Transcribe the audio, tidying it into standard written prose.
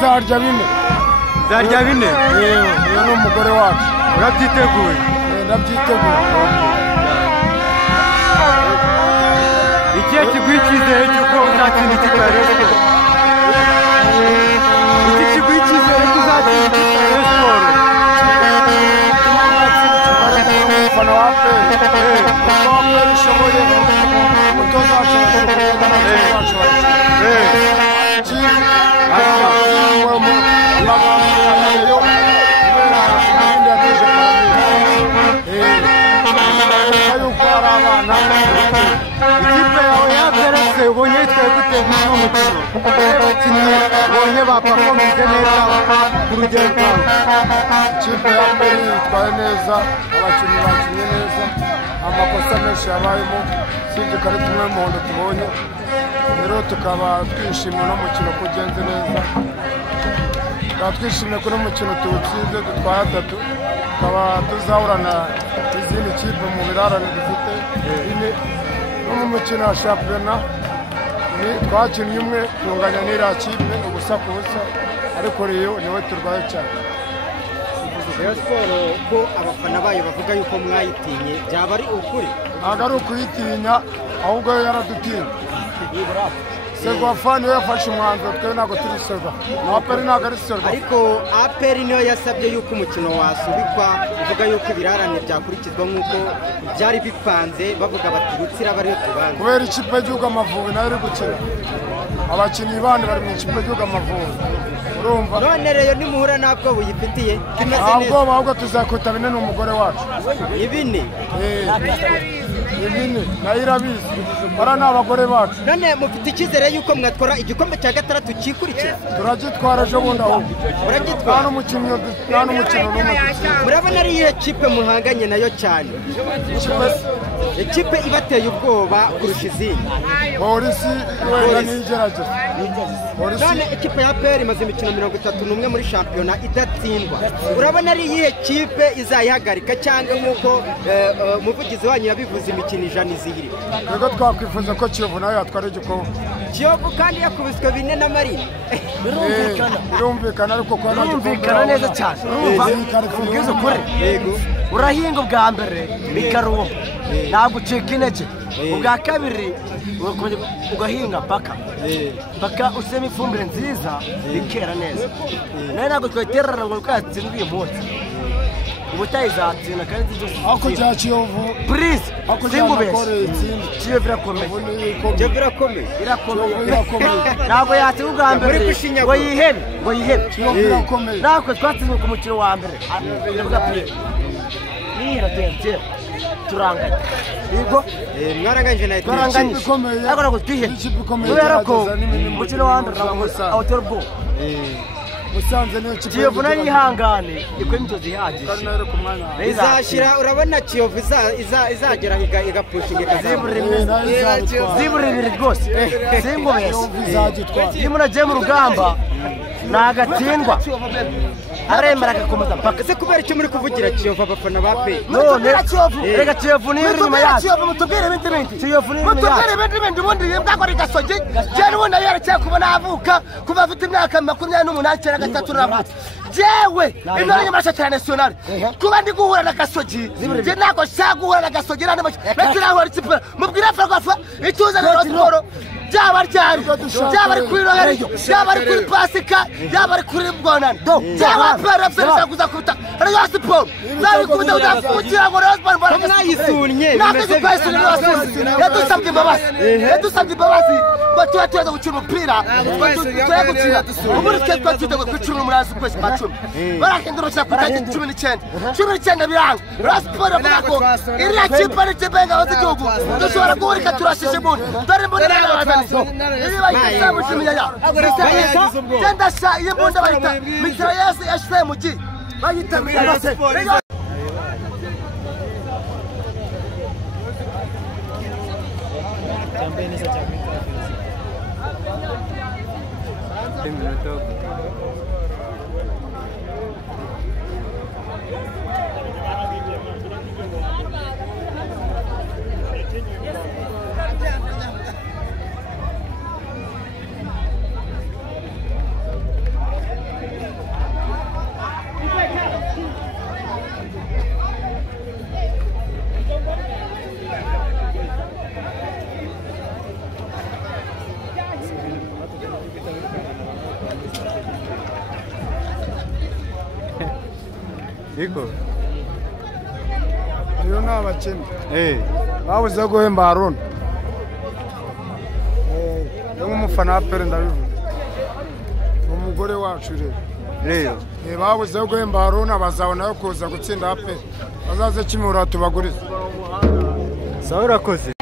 izarya bine. Izarya bine? Uyu ni umugore wacu. Urabyiteguye? Ndabyiteguye. Ikihe kiguha icyizere cy'uko uzatsinda ikipe ya Rayon Sports? Iki kiguha icyizere ko uzatsinda ikipe ya Rayon Sports? Umufana wa APR. Uko APR ishoboye, umutoza wacu arashoboye, n'abakinnyi bacu Ikipe yawe yabyarase ubonye yitwaye gute muri uwo mukino? Abakinnyi ubonye bapafominze neza ku rugero rwawe? Ikipe ya APR yitwaye neza, abakinnyi bakinnye neza, amakosa menshi yabayemo, usibye ikarita imwe y'umuhondo tubonye. Rero tukaba twishimiye uno mukino ko ugenze neza, tukaba twishimiye ko uno mukino tuwutsinze dutwaye 3, tukaba tuzahurana izindi kipe mu birarane dufite ine. No mu mukino wa shampiyona twakinnye umwe tunganya n'iriya kipe ubusa ku busa, ariko Rayon niwe turwaye cyane. Rayon Sports ko abafana bayo bavuga yuko mwayitinye, byaba ari ukuri? Ntabwo ari ukuyitinya, ahubwo yo yaradutinya. Serwafa niwe yafashe umwanzuro, twe ntabwo turi Serwa. APR ntabwo ari Serwa. Ariko APR niyo yasabye yuko umukino wasubikwa, uvuga yuko ibirarane byakurikizwa nk'uko byari bipanze, bavuga bati Rutsiro aba ariyo tubanza. Kubera ikipe y'igihugu Amavubi nayo iri gukina, abakinnyi bandi bari mu ikipe y'igihugu Amavubi, urumva? None rero nimuhura nta bwoba uyifitiye? Nta bwoba, ahubwo tuzakwita bine n'umugore wacu. Ibine? Ibine nayo irabizi, bara ni abagore bacu. None mufite icyizere yuko mwatwara igikombe cya 6 kikurikira? Turagitwara ejo bundi ahubwo. Uragitwara? Nta n'umukino n'umwe dutsinda. Murabona ari iyihe kipe muhanganye nayo cyane? Ikipe ibateye ubwoba kurusha izindi? Polisi wenda nigerageza. None ikipe ya APR imaze imikino 31 muri shampiyona idatsindwa, urabona ari iyihe kipe izayihagarika, cyangwa nk'uko umuvugizi wanyu yabivuze imikino 100 izihiri? Rego twakwifuza ko Kiyovu nayo yatwara igikombe. Kiyovu kandi yakubiswe 4 na Marine. Birumvikana, ariko kwa birumvikana neza cyane. Ubwiza ukuri, urahinga ubwa mbere bikaruho, ntabwo ucika intege. Ubwa kabiri ugahinga paka usema ifumbire nziza bikera neza. Nawe ntabwo twayitererana ngo twatsinda uyu munsi, ubutayizatsinda kandi zose. Ako cya Kiyovu please singubese, Kiyovu irakomeye. Kiyovu irakomeye? Irakomeye. Ntabwo yatsinda ubwa mbere ngo yihebe, Kiyovu irakomeye. natwe twatsinzwe ku mukino wa mbere iravuga pe niragenze turanganye. Yego mwaranganje na turanganye, ariko ntabwo twihebe kubera ko umukino wa mbere awutera ubwoba. Musanze niyo kipe Kiyovu nayo ihangane ikora imitozo ihagije izashira. Urabona Kiyovu izagera igapushinga zibura ibiri rwose, singubese. Iyo umuntu agiye mu rugamba ntagatsindwa, aremera agakomeza mpaka. Se kubera icyo muri kuvugira Kiyovu abafana ba pe? None reka Kiyovu ni inyuma yacu. Mutubwire ibindi Kiyovu ni inyuma yacu. Ubundi bwakora Gasogi cyane ubundi yerekeye kubona avuka kuva afite imyaka 28 93 ravutse. Jewe intore y'amasha cyane national kuba ndi guhura na Gasogi, je nako shaguhura na Gasogi nande bakiraho ikipe mubwira Ferwafa ituza na Sport byaba ryari, byaba ari kuri Roheri, byaba ari kuri Pasika, byaba ari kuri Bwanani, byaba perefera kuza kuta Rayon Sport zabi kuza kugira ngo Rayon Sport mwayisunye bimeze yadusabye imbabazi batuye tuza gukina umupira, tuye gukina ubundi twe twiteguye kwicuma muri asi kwezi kwa 10 barakindura cyane kuri 19 biranga Rayon Sport avuga ko iriya kipe ari kibenga hose igihugu dushobora guhurika turashije muri dore mbona iriya kipe mushimiya ya tenda sha iyo mbona bayita mitrailleur HPMG bayita mitrailleur. yego rero ni abakene babuze guhemba Haruna nk'umufana wa pere ndabivuga umugore wacu rero babuze guhemba Haruna bazabona yo kuza gutsinda pe bazaze Kimihurura tubagurize sawa urakoze